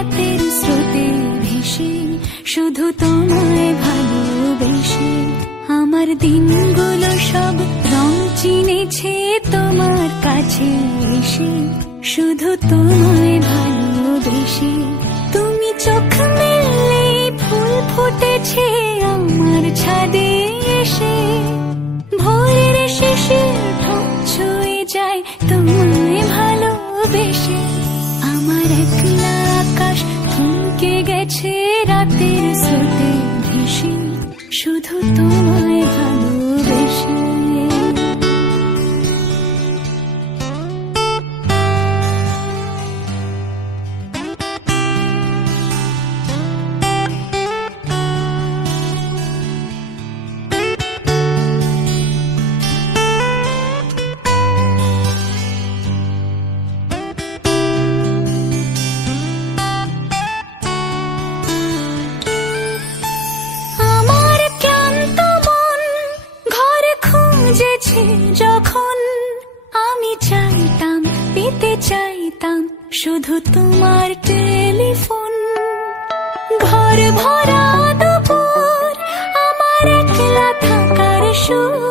রাতের স্রোতে ভেসে, শুধু তোমায় ভালোবেসে। আমার দিনগুলো সব রং চিনেছে তোমার কাছে এসে, শুধু তোমায় ভালোবেসে। তুমি চোখ মেললে ফুল ফুটেছে আমার ছাদে এসে, ভোরের শিশির ঠোঁট ছুঁয়ে যায় তোমায় ভালোবেসে। আমার একলা আকাশ থমকে গেছে রাতের স্রোতে ভেসে, শুধু তোমায় ভালোবেসে। যখন আমি চাইতাম, পেতে চাইতাম শুধু তোমার টেলিফোন। ঘর ভরা দুপুর, আমার একলা থাকার সুর।